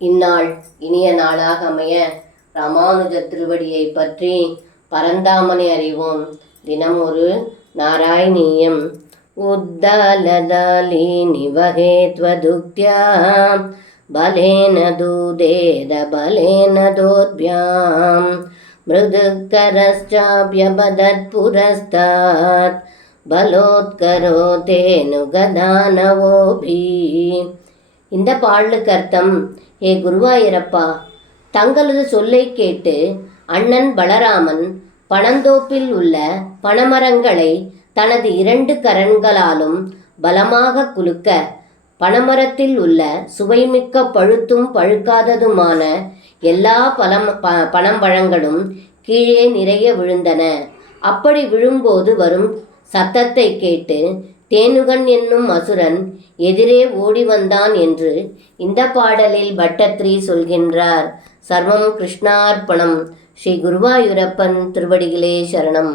இந்நாள் இனிய நாளாக அமைய ராமானுஜ திருவடியை பற்றி பரந்தாமனை அறிவோம். தினம் ஒரு நாராயணீயம். உத்தலதலி நிவஹேத்வதுக்த்யாம் பலேன தூதேத பலேன தோத்பியாம் மிருதுக்கரஸ்சாப்யபதத் புரஸ்தாத் பலோத்கரோதேனு கதானவோபி. இந்த பாடலுக்கு அர்த்தம்: ஏ குருவாயூரப்பா, தங்களது சொல்லை கேட்டு அண்ணன் பலராமன் பனந்தோப்பில் உள்ள பனமரங்களை தனது 2 கரங்களாலும் பலமாக குலுக்க, பனமரத்தில் உள்ள சுவைமிக்க பழுத்தும் பழுக்காததுமான எல்லா பனம்பழங்களும் கீழே நிறைய விழுந்தன. அப்படி விழும்போது வரும் சத்தத்தை கேட்டு தேனுகன் என்னும் அசுரன் எதிரே ஓடி வந்தான் என்று இந்த பாடலில் பட்டத்ரி சொல்கின்றார். சர்வம் கிருஷ்ணார்ப்பணம். ஸ்ரீ குருவாயூரப்பன் திருவடிகளே சரணம்.